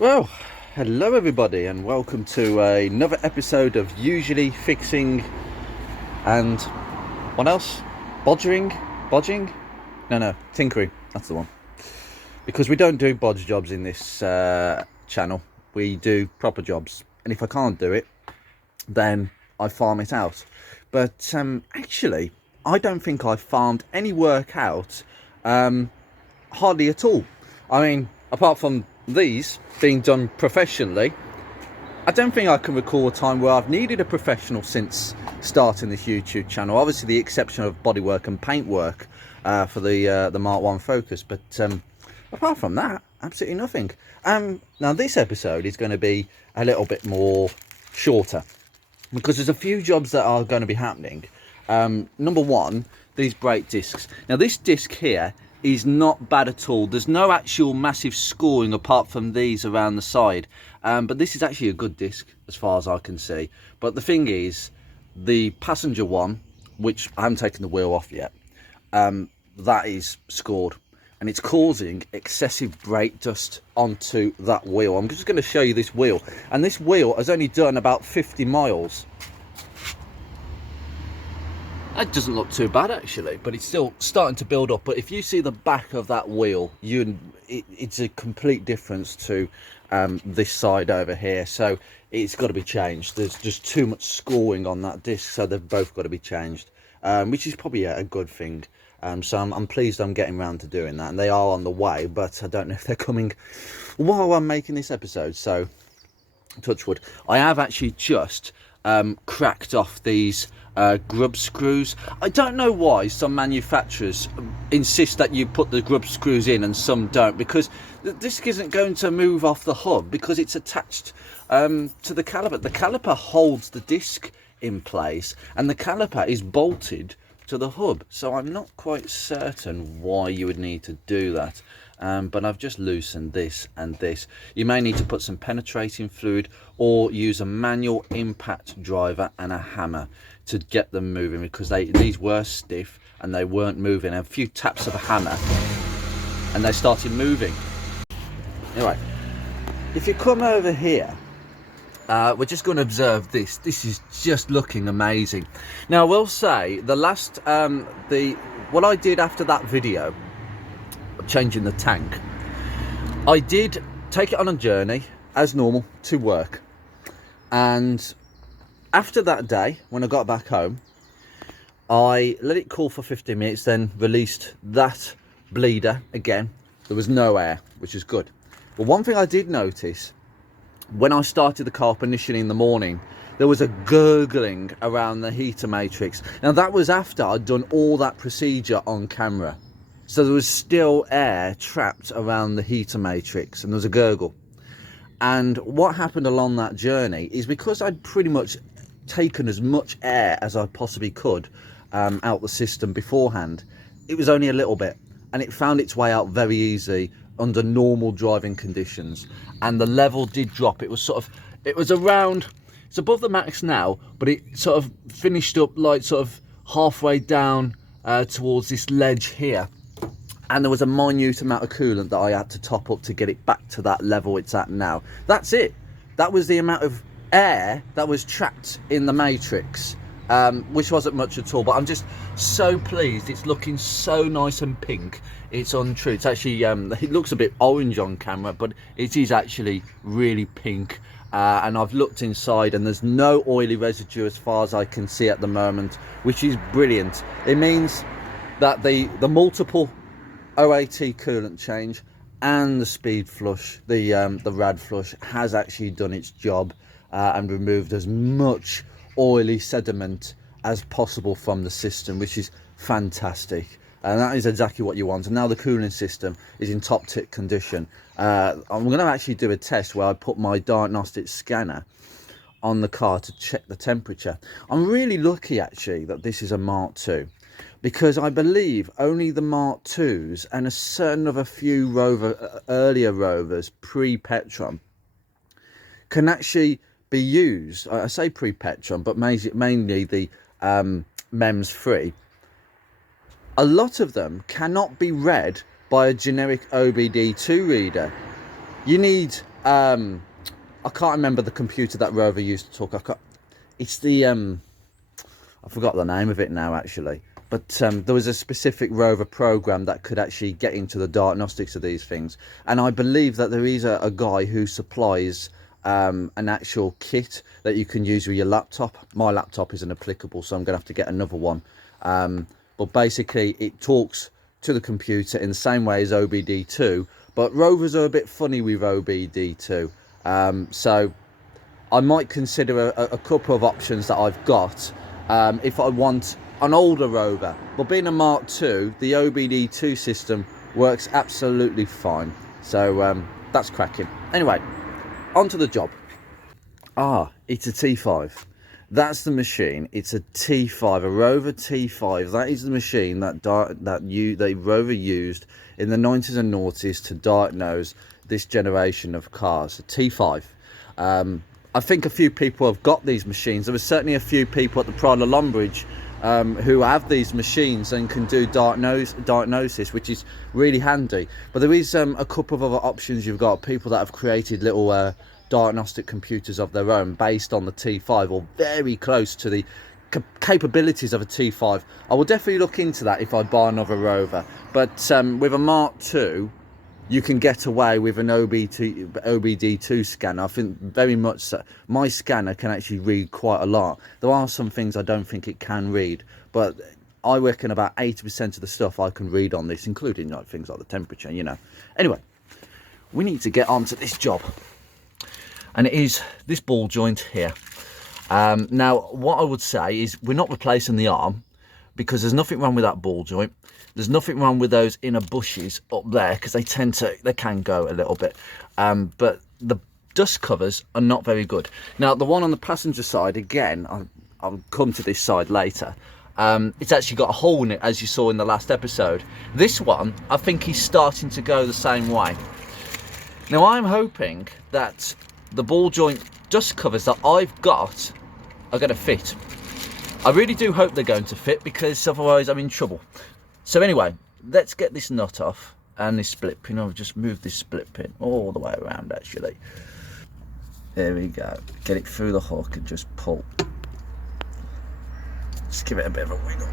Well, hello everybody and welcome to another episode of Usually Fixing and what else? Bodging? No, tinkering, that's the one. Because we don't do bodge jobs in this channel, we do proper jobs. And if I can't do it, then I farm it out. But actually, I don't think I farmed any work out hardly at all. I mean, apart from these being done professionally, I don't think I can recall a time where I've needed a professional since starting this YouTube channel. Obviously, the exception of bodywork and paintwork for the Mark 1 Focus, but apart from that, absolutely nothing. Now, this episode is going to be a little bit more shorter because there's a few jobs that are going to be happening. Number one, these brake discs. Now, this disc here is not bad at all. There's no actual massive scoring apart from these around the side, but this is actually a good disc as far as I can see. But the thing is, the passenger one, which I haven't taken the wheel off yet, that is scored and it's causing excessive brake dust onto that wheel. I'm just going to show you this wheel, and this wheel has only done about 50 miles. That doesn't look too bad actually, but it's still starting to build up. But if you see the back of that wheel, it's a complete difference to this side over here. So it's got to be changed. There's just too much scoring on that disc, so they've both got to be changed, which is probably a good thing. So I'm pleased I'm getting around to doing that, and they are on the way, but I don't know if they're coming while I'm making this episode. So touch wood. I have actually just cracked off these grub screws. I don't know why some manufacturers insist that you put the grub screws in and some don't, because the disc isn't going to move off the hub because it's attached to the caliper. The caliper holds the disc in place and the caliper is bolted to the hub, so I'm not quite certain why you would need to do that. But I've just loosened this and this. You may need to put some penetrating fluid or use a manual impact driver and a hammer to get them moving, because these were stiff and they weren't moving. A few taps of a hammer and they started moving. Anyway, if you come over here, we're just going to observe this. This is just looking amazing. Now, I will say the last what I did after that video, changing the tank, I did take it on a journey as normal to work, and after that day when I got back home, I let it cool for 15 minutes, then released that bleeder again. There was no air, which is good. But one thing I did notice when I started the car up initially in the morning, there was a gurgling around the heater matrix. Now, that was after I'd done all that procedure on camera. So there was still air trapped around the heater matrix and there was a gurgle. And what happened along that journey is, because I'd pretty much taken as much air as I possibly could out the system beforehand, it was only a little bit, and it found its way out very easy under normal driving conditions. And the level did drop. It was around, it's above the max now, but it sort of finished up like sort of halfway down towards this ledge here. And there was a minute amount of coolant that I had to top up to get it back to that level it's at now. That's it. That was the amount of air that was trapped in the matrix, which wasn't much at all. But I'm just so pleased. It's looking so nice and pink. It's untrue. It's actually, it looks a bit orange on camera, but it is actually really pink. And I've looked inside and there's no oily residue as far as I can see at the moment, which is brilliant. It means that the multiple OAT coolant change and the speed flush, the rad flush, has actually done its job and removed as much oily sediment as possible from the system, which is fantastic. And that is exactly what you want. And now the cooling system is in top tip condition. I'm going to actually do a test where I put my diagnostic scanner on the car to check the temperature. I'm really lucky actually that this is a Mark II, because I believe only the Mark IIs and a certain of a few earlier rovers pre-Petron can actually be used. I say pre-Petron, but mainly the MEMS 3. A lot of them cannot be read by a generic OBD2 reader. You need I can't remember the computer that Rover used to talk. It's the I forgot the name of it now actually, but there was a specific Rover program that could actually get into the diagnostics of these things, and I believe that there is a guy who supplies an actual kit that you can use with your laptop. My laptop isn't applicable, so I'm gonna have to get another one, but basically it talks to the computer in the same way as OBD2, but Rovers are a bit funny with OBD2, so I might consider a couple of options that I've got if I want an older Rover. But being a Mark II, the OBD2 system works absolutely fine. So that's cracking. Anyway, onto the job. It's a T5. That's the machine. It's a T5, a Rover T5. That is the machine that Rover used in the 90s and noughties to diagnose this generation of cars. A T5. I think a few people have got these machines. There was certainly a few people at the Pride of Longbridge who have these machines and can do diagnosis, which is really handy. But there is a couple of other options. You've got people that have created little diagnostic computers of their own based on the T5, or very close to the capabilities of a T5. I will definitely look into that if I buy another Rover. But with a Mark II, you can get away with an OBD2 scanner. I think very much so. My scanner can actually read quite a lot. There are some things I don't think it can read, but I reckon about 80% of the stuff I can read on this, including like things like the temperature, you know. Anyway, we need to get on to this job, and it is this ball joint here. Now, what I would say is we're not replacing the arm, because there's nothing wrong with that ball joint. There's nothing wrong with those inner bushes up there, because they can go a little bit. But the dust covers are not very good. Now, the one on the passenger side, again, I'll come to this side later. It's actually got a hole in it, as you saw in the last episode. This one, I think he's starting to go the same way. Now, I'm hoping that the ball joint dust covers that I've got are going to fit. I really do hope they're going to fit, because otherwise I'm in trouble. So anyway, let's get this nut off and this split pin. I'll just move this split pin all the way around actually. There we go. Get it through the hook and just pull. Just give it a bit of a wiggle.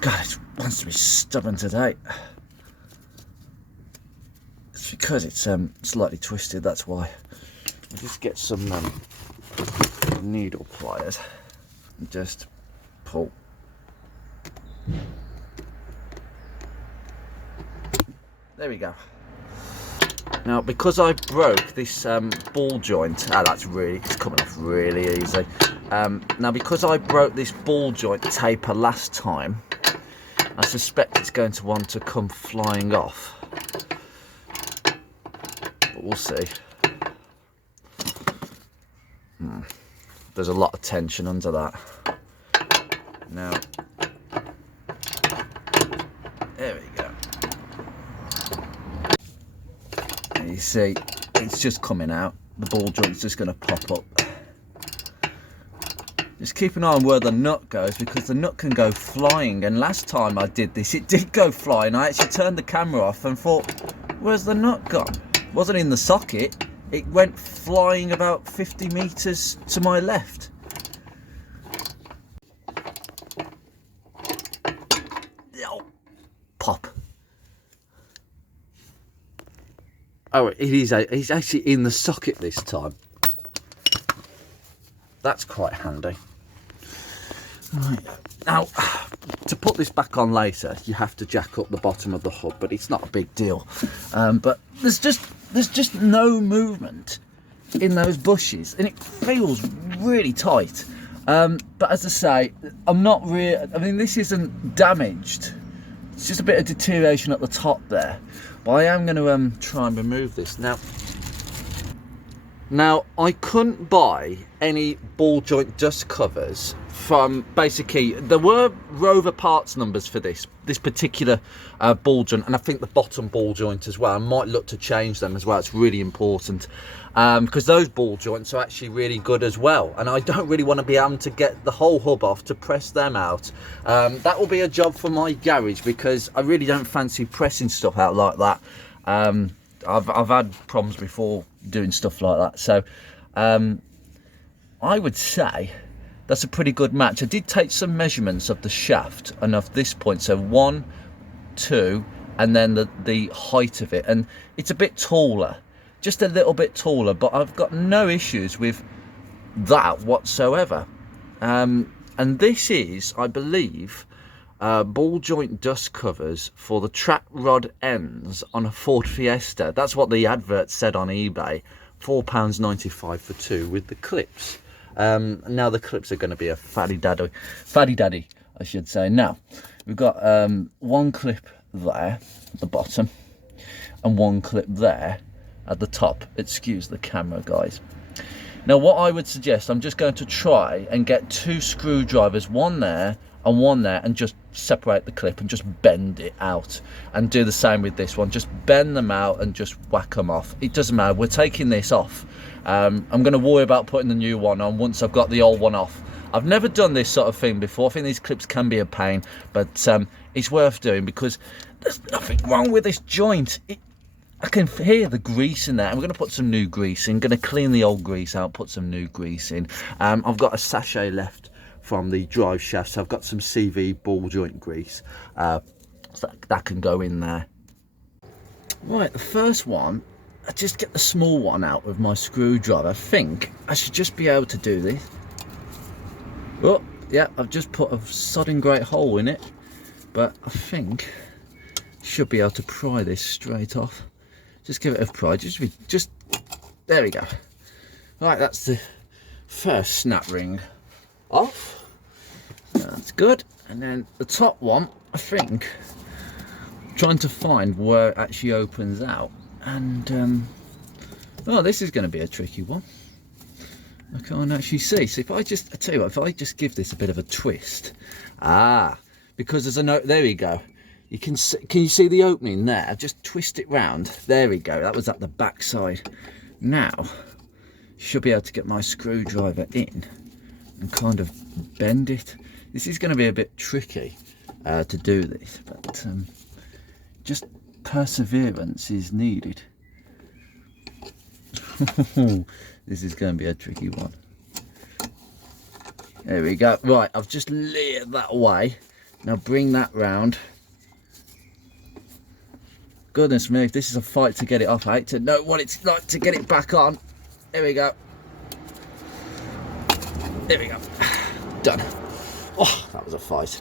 God, it wants to be stubborn today. It's because it's slightly twisted, that's why. I'll just get some needle pliers and just pull. There we go. Now, because I broke this ball joint, it's coming off really easy. Now, because I broke this ball joint taper last time, I suspect it's going to want to come flying off. But we'll see. There's a lot of tension under that. Now, there we go. And you see, it's just coming out. The ball joint's just going to pop up. Just keep an eye on where the nut goes, because the nut can go flying. And last time I did this, it did go flying. I actually turned the camera off and thought, where's the nut gone? It wasn't in the socket. It went flying about 50 meters to my left. Pop. Oh, it's actually in the socket this time. That's quite handy. Right. Now, to put this back on later, you have to jack up the bottom of the hub, but it's not a big deal. But there's just no movement in those bushes, and it feels really tight. But as I say, I mean, this isn't damaged. It's just a bit of deterioration at the top there. But I am going to try and remove this now. Now, I couldn't buy any ball joint dust covers from basically, there were Rover parts numbers for this particular ball joint, and I think the bottom ball joint as well. I might look to change them as well. It's really important because those ball joints are actually really good as well, and I don't really want to be able to get the whole hub off to press them out. That will be a job for my garage, because I really don't fancy pressing stuff out like that. I've had problems before doing stuff like that, so I would say that's a pretty good match. I did take some measurements of the shaft and of this point, so 1, 2, and then the height of it, and it's a bit taller, just a little bit taller, but I've got no issues with that whatsoever. And this is, I believe, ball joint dust covers for the track rod ends on a Ford Fiesta. That's what the advert said on eBay. £4.95 for 2 with the clips. Now the clips are going to be a faddy daddy, I should say. Now we've got one clip there at the bottom and one clip there at the top. Excuse the camera, guys. Now what I would suggest, I'm just going to try and get 2 screwdrivers, one there and one there, and just separate the clip and just bend it out, and do the same with this one. Just bend them out and just whack them off. It doesn't matter, we're taking this off. I'm going to worry about putting the new one on once I've got the old one off. I've never done this sort of thing before. I think these clips can be a pain, but it's worth doing, because there's nothing wrong with this joint. I can hear the grease in there. I'm going to put some new grease in. Going to clean the old grease out, put some new grease in. I've got a sachet left from the drive shaft, so I've got some CV ball joint grease, so that can go in there. Right, the first one, I just get the small one out with my screwdriver. I think I should just be able to do this. Oh yeah, I've just put a sodding great hole in it, but I think should be able to pry this straight off. Just give it a pry, just there we go. Right, that's the first snap ring off. That's good. And then the top one, I think, trying to find where it actually opens out, and oh, this is going to be a tricky one. I can't actually see. So if I tell you what, if I just give this a bit of a twist, because there's a note, there we go. You can you see the opening there? Just twist it round. There we go. That was at the back side. Now should be able to get my screwdriver in and kind of bend it. This is going to be a bit tricky to do this, but just perseverance is needed. This is going to be a tricky one. There we go. Right, I've just layered that away. Now bring that round. Goodness me, this is a fight to get it off. I hate to know what it's like to get it back on. There we go. There we go. Done. Oh, that was a fight.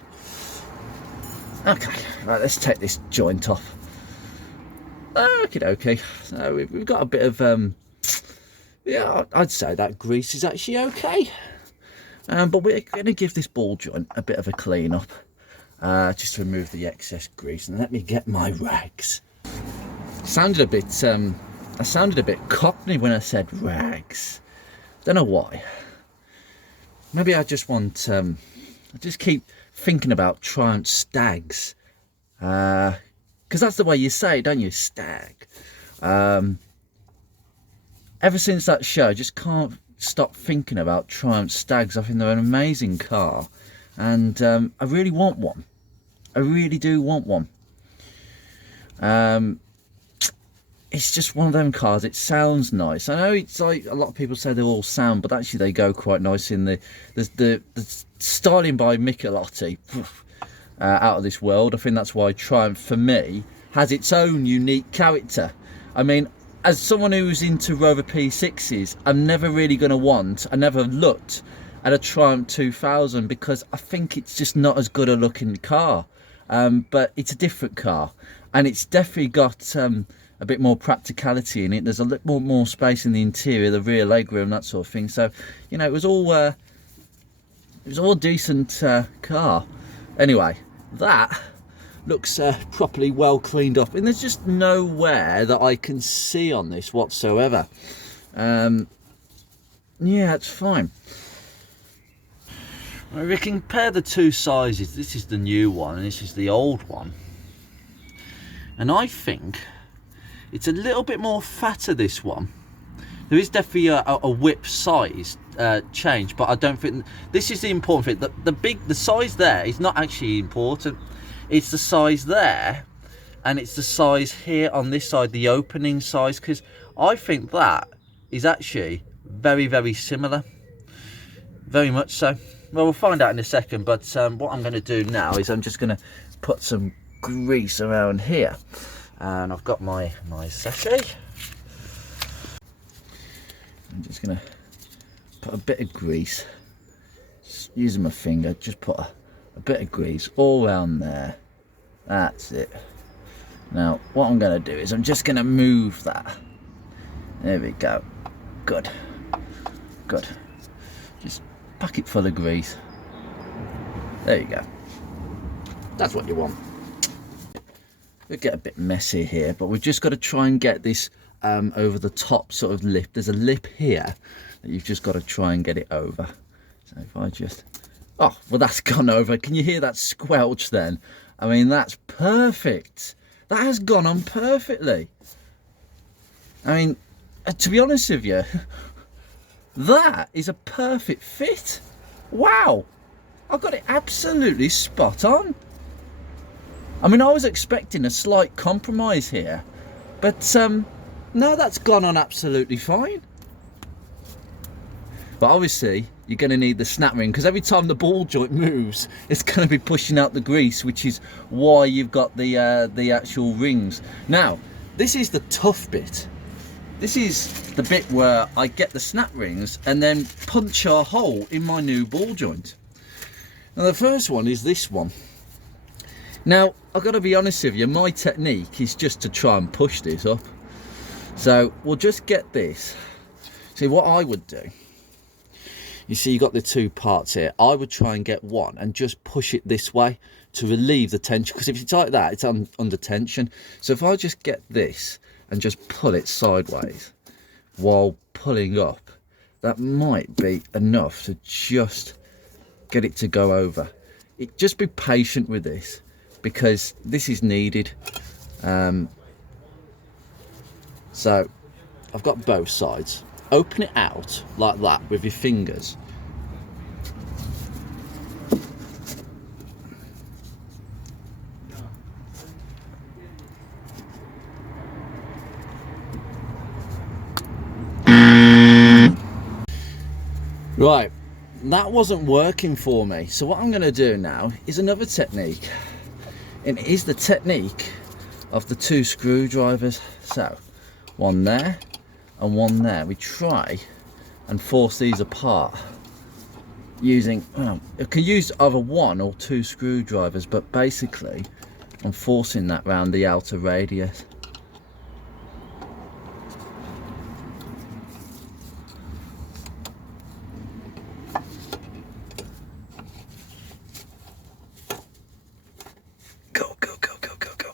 Okay, right, let's take this joint off. Okay. So we've got a bit of, yeah, I'd say that grease is actually okay. But we're going to give this ball joint a bit of a clean up. Just to remove the excess grease. And let me get my rags. I sounded a bit cockney when I said rags. Don't know why. Maybe I just want, I just keep thinking about Triumph Stags. Because that's the way you say it, don't you? Stag. Ever since that show, I just can't stop thinking about Triumph Stags. I think they're an amazing car. And I really want one. I really do want one. It's just one of them cars. It sounds nice. I know it's like a lot of people say they all sound, but actually they go quite nice in the styling by Michelotti. Out of this world. I think that's why Triumph, for me, has its own unique character. I mean, as someone who's into Rover P6s, I'm never really going to want, I never looked at a Triumph 2000 because I think it's just not as good a looking car. But it's a different car, and it's definitely got a bit more practicality in it. There's a little more space in the interior, the rear legroom, that sort of thing. So, you know, it was all a decent car. Anyway, that looks properly well cleaned up, and there's just no wear that I can see on this whatsoever. Yeah, it's fine. We can compare the two sizes. This is the new one and this is the old one. And I think it's a little bit more fatter, this one. There is definitely a whip size change, but I don't think this is the important thing. The size there is not actually important. It's the size there, and it's the size here on this side, the opening size, because I think that is actually very, very similar. Very much so. Well, we'll find out in a second, but what I'm going to do now is I'm just going to put some grease around here. And I've got my sachet. I'm just going to put a bit of grease, just using my finger, just put a bit of grease all around there. That's it. Now, what I'm going to do is I'm just going to move that. There we go. Good. Good. Just pack it full of grease. There you go. That's what you want. It'll get a bit messy here, but we've just got to try and get this over the top sort of lip. There's a lip here that you've just got to try and get it over. So if I just... Oh, well, that's gone over. Can you hear that squelch then? I mean, that's perfect. That has gone on perfectly. I mean, to be honest with you, that is a perfect fit. Wow. I got it absolutely spot on. I mean, I was expecting a slight compromise here, but no, that's gone on absolutely fine. But obviously, you're going to need the snap ring, because every time the ball joint moves, it's going to be pushing out the grease, which is why you've got the actual rings. Now, this is the tough bit. This is the bit where I get the snap rings and then punch a hole in my new ball joint. Now, the first one is this one. Now, I've got to be honest with you, my technique is just to try and push this up. So we'll just get this. See, what I would do, you see, you've got the two parts here. I would try and get one and just push it this way to relieve the tension, because if it's like that, it's under tension. So if I just get this and just pull it sideways while pulling up, that might be enough to just get it to go over. Just be patient with this, because this is needed. So I've got both sides. Open it out like that with your fingers. Right, that wasn't working for me. So what I'm going to do now is another technique. And it is the technique of the two screwdrivers. So, one there and one there. We try and force these apart using, well, you can use either one or two screwdrivers, but basically I'm forcing that round the outer radius. Go, go, go, go, go, go.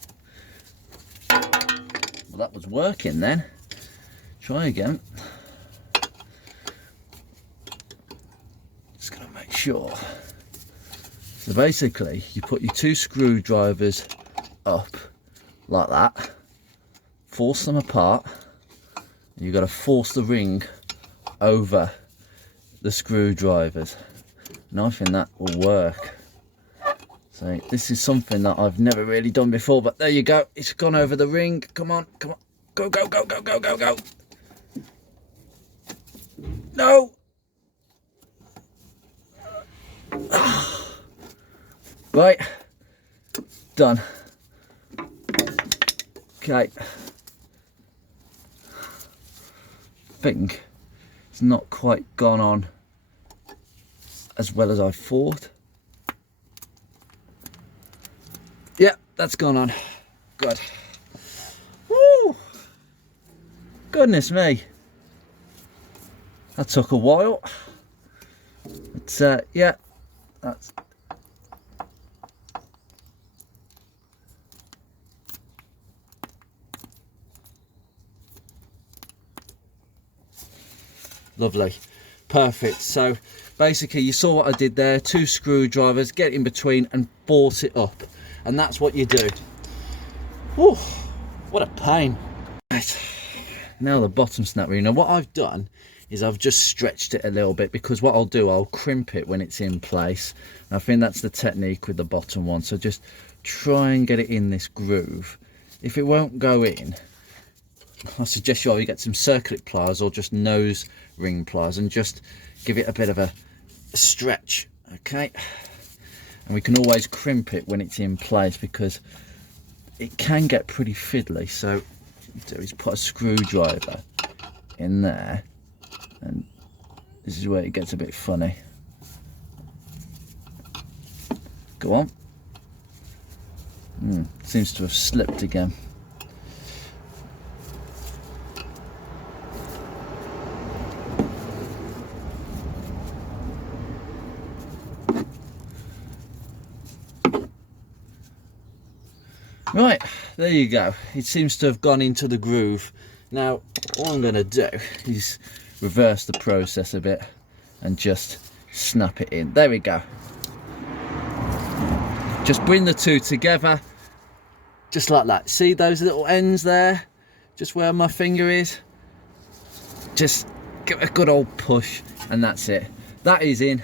Well, that was working then. Try again. Just gonna make sure. So basically, you put your two screwdrivers up like that, force them apart, and you've got to force the ring over the screwdrivers. And I think that will work. So this is something that I've never really done before, but there you go. It's gone over the ring. Come on, come on. Go, go, go, go, go, go, go. No. Right. Done. Okay. Think it's not quite gone on as well as I thought. Yeah, that's gone on. Good. Woo! Goodness me. That took a while. But yeah, that's... Lovely. Perfect. So basically you saw what I did there, 2 screwdrivers, get in between and force it up, and that's what you do. Whew, what a pain. Right, now the bottom snap ring. Now what I've done is I've just stretched it a little bit, because what I'll do, I'll crimp it when it's in place. And I think that's the technique with the bottom one. So just try and get it in this groove. If it won't go in, I suggest you either get some circlip pliers or just nose ring pliers and just give it a bit of a stretch, okay? And we can always crimp it when it's in place, because it can get pretty fiddly. So what you do is put a screwdriver in there, and this is where it gets a bit funny. Go on. Seems to have slipped again. Right, there you go. It seems to have gone into the groove. Now, what I'm going to do is reverse the process a bit and just snap it in. There we go. Just bring the two together, just like that. See those little ends there? Just where my finger is? Just give it a good old push, and that's it. That is in.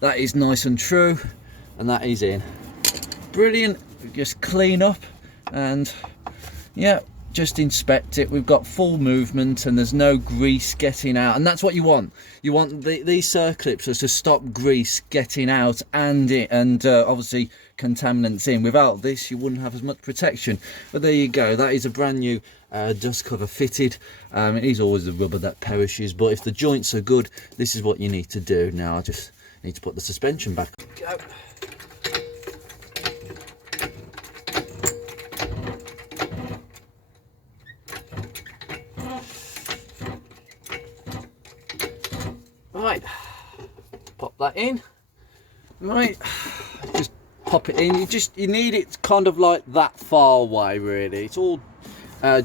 That is nice and true, and that is in. Brilliant. Just clean up and yeah, just inspect it. We've got full movement and there's no grease getting out, and that's what you want. You want these circlips to stop grease getting out and obviously contaminants in. Without this you wouldn't have as much protection. But there you go, that is a brand new dust cover fitted. It is always the rubber that perishes, but if the joints are good, this is what you need to do. Now I just need to put the suspension back. Go. Right, pop that in. Right, just pop it in. You need it kind of like that far away, really. It's all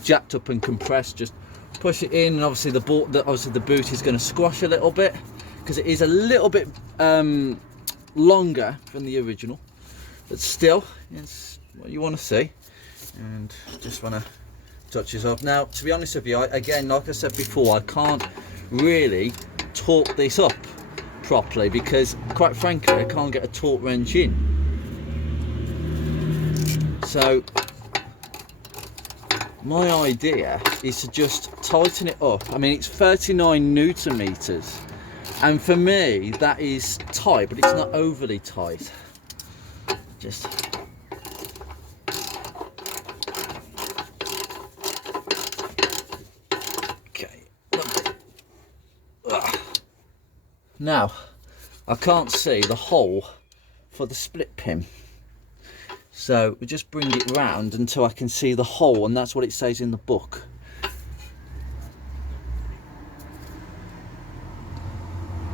jacked up and compressed. Just push it in, and obviously the boot is going to squash a little bit, because it is a little bit longer than the original, but still it's what you want to see. And just want to touch this up. Now, to be honest with you, again, like I said before, I can't really torque this up properly, because quite frankly I can't get a torque wrench in. So my idea is to just tighten it up. I mean, it's 39 Newton meters, and for me that is tight, but it's not overly tight. Just now, I can't see the hole for the split pin, so we just bring it round until I can see the hole, and that's what it says in the book.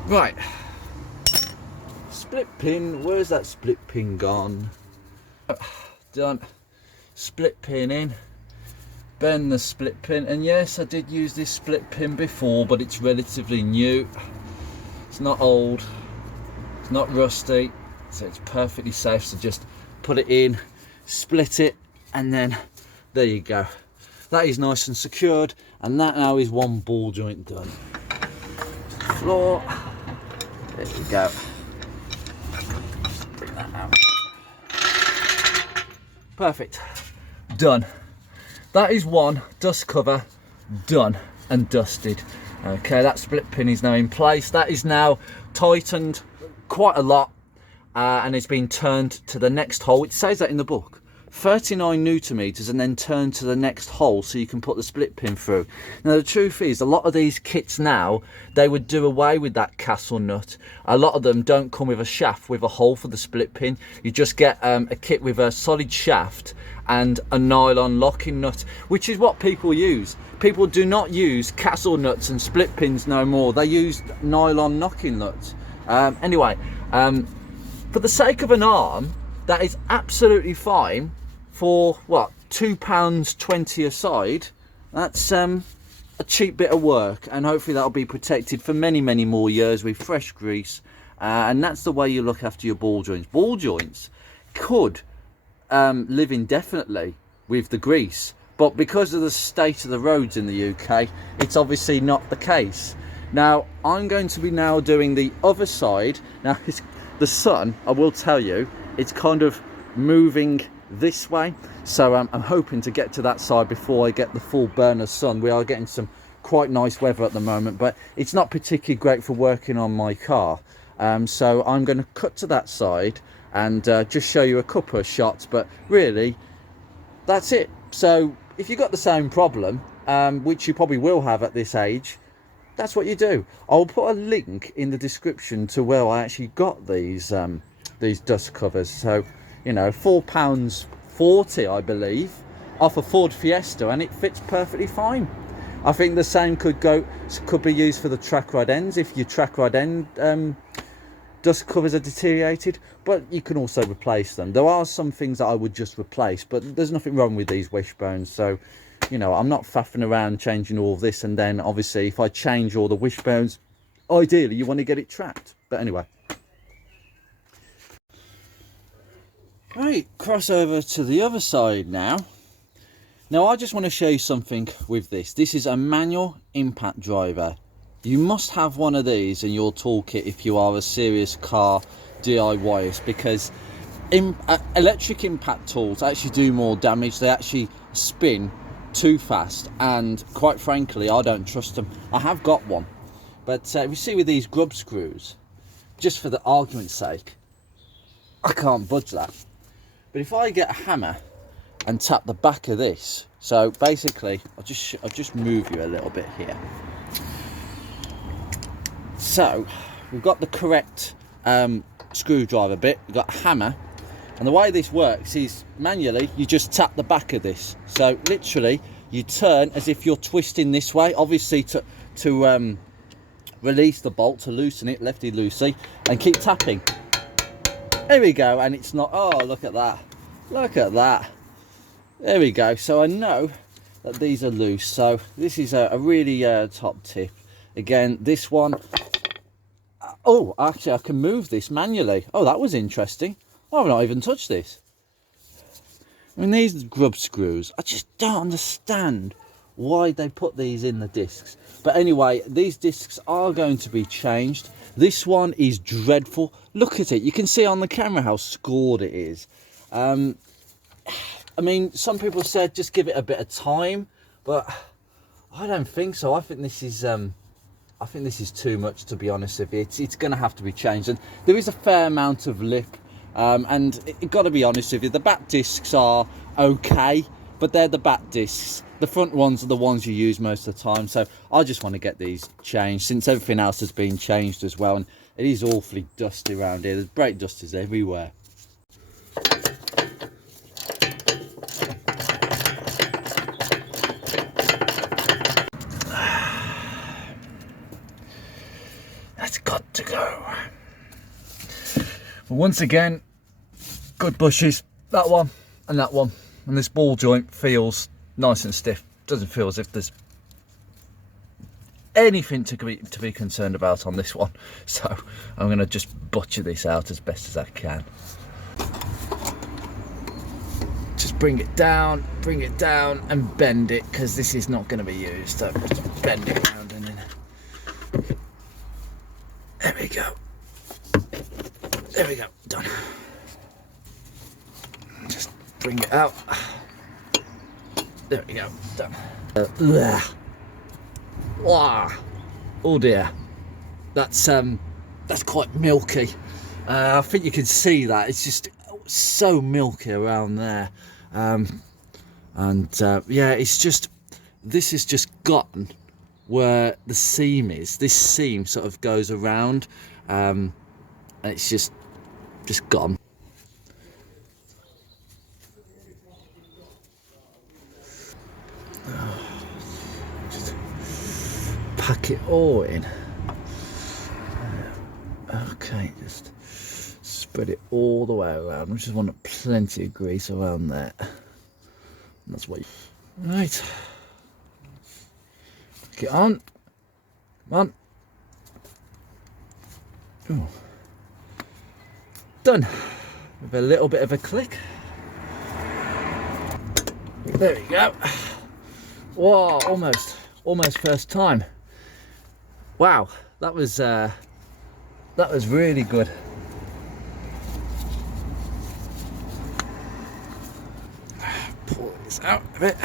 Right, split pin, where's that split pin gone? Done. Split pin in, bend the split pin, and yes, I did use this split pin before, but it's relatively new. It's not old, it's not rusty, so it's perfectly safe. So just put it in, split it, and then there you go. That is nice and secured, and that now is one ball joint done. Floor, there you go. Bring that out. Perfect, done. That is one dust cover done and dusted. Okay, that split pin is now in place. That is now tightened quite a lot, and it's been turned to the next hole. It says that in the book, 39 Newton meters, and then turn to the next hole so you can put the split pin through. Now the truth is, a lot of these kits now, they would do away with that castle nut. A lot of them don't come with a shaft with a hole for the split pin. You just get a kit with a solid shaft and a nylon locking nut, which is what people use. People do not use castle nuts and split pins no more. They use nylon locking nuts. Anyway, for the sake of an arm, that is absolutely fine for what, £2.20 a side. That's a cheap bit of work, and hopefully that'll be protected for many more years with fresh grease. And that's the way you look after your ball joints. Ball joints could live indefinitely with the grease, but because of the state of the roads in the UK, it's obviously not the case. Now I'm going to be now doing the other side. Now the sun, I will tell you, it's kind of moving this way, so I'm hoping to get to that side before I get the full burn of sun. We are getting some quite nice weather at the moment, but it's not particularly great for working on my car. So I'm going to cut to that side and just show you a couple of shots, but really that's it. So if you've got the same problem, which you probably will have at this age, that's what you do. I'll put a link in the description to where I actually got these dust covers. So, you know, £4.40 I believe off a Ford Fiesta, and it fits perfectly fine. I think the same could be used for the track rod ends if your track rod end dust covers are deteriorated, but you can also replace them. There are some things that I would just replace, but there's nothing wrong with these wishbones. So, you know, I'm not faffing around changing all of this, and then obviously if I change all the wishbones, ideally you want to get it trapped. But anyway, right, cross over to the other side now. Now I just want to show you something with this. This is a manual impact driver. You must have one of these in your toolkit if you are a serious car DIYist, because electric impact tools actually do more damage. They actually spin too fast, and quite frankly I don't trust them. I have got one, but if you see with these grub screws, just for the argument's sake, I can't budge that. But if I get a hammer and tap the back of this, so basically I'll just move you a little bit here. So we've got the correct screwdriver bit, we've got a hammer, and the way this works is manually you just tap the back of this. So literally you turn as if you're twisting this way, obviously to release the bolt, to loosen it lefty loosey, and keep tapping. There we go, and it's not, oh look at that, look at that, there we go. So I know that these are loose, so this is a really top tip. Again, this one, oh actually I can move this manually. Oh, that was interesting. I've not even touched this. I mean, these grub screws, I just don't understand why they put these in the discs. But anyway, these discs are going to be changed. This one is dreadful. Look at it, you can see on the camera how scored it is. I mean, some people said just give it a bit of time, but I don't think so. I think this is too much, to be honest with you. It's going to have to be changed, and there is a fair amount of lip, and it got to be honest with you, the back discs are okay, but they're the back discs. The front ones are the ones you use most of the time, so I just want to get these changed since everything else has been changed as well, and it is awfully dusty around here. There's brake dusters everywhere. Got to go. But once again, good bushes, that one, and this ball joint feels nice and stiff. Doesn't feel as if there's anything to be concerned about on this one, so I'm going to just butcher this out as best as I can. Just bring it down and bend it, because this is not going to be used. So just bend it around and then there we go. There we go. Done. Just bring it out. There we go. Done. Oh dear. That's quite milky. I think you can see that. It's just so milky around there. Yeah, it's just, this is just gotten where the seam is. This seam sort of goes around, and it's just gone. Just pack it all in. Okay, just spread it all the way around. We just want plenty of grease around there. And that's what you... Right. Get on. Come on. Ooh. Done. With a little bit of a click. There we go. Whoa, almost first time. Wow, that was really good. Pull this out a bit.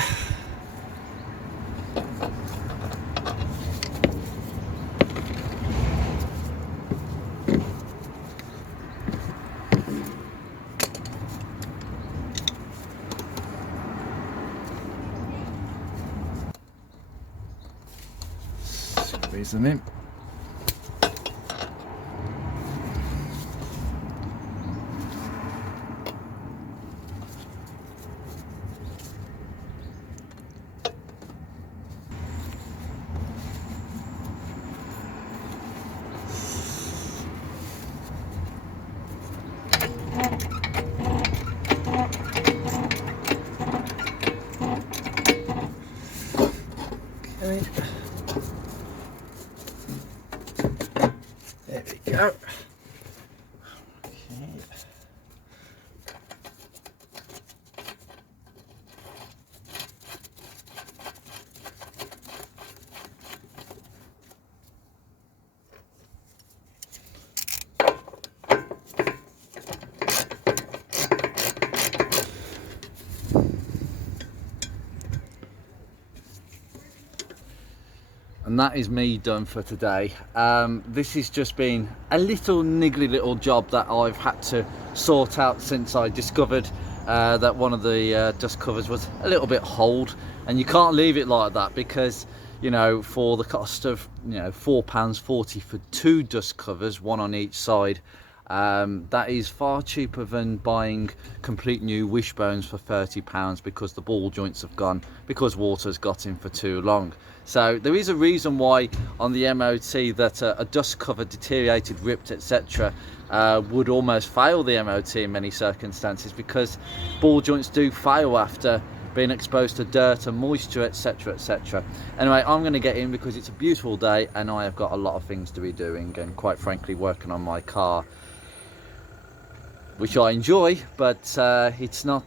Squeeze them in. Okay. There we go. Okay. And that is me done for today. This has just been a little niggly little job that I've had to sort out since I discovered that one of the dust covers was a little bit holed, and you can't leave it like that because, you know, for the cost of, you know, £4.40 for 2 dust covers, one on each side, that is far cheaper than buying complete new wishbones for £30 because the ball joints have gone, because water's got in for too long. So there is a reason why on the MOT that a dust cover deteriorated, ripped, etc. Would almost fail the MOT in many circumstances, because ball joints do fail after being exposed to dirt and moisture, etc, etc. Anyway, I'm going to get in because it's a beautiful day and I have got a lot of things to be doing, and quite frankly working on my car, which I enjoy, but it's not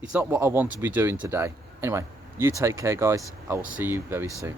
what I want to be doing today. Anyway, you take care guys, I will see you very soon.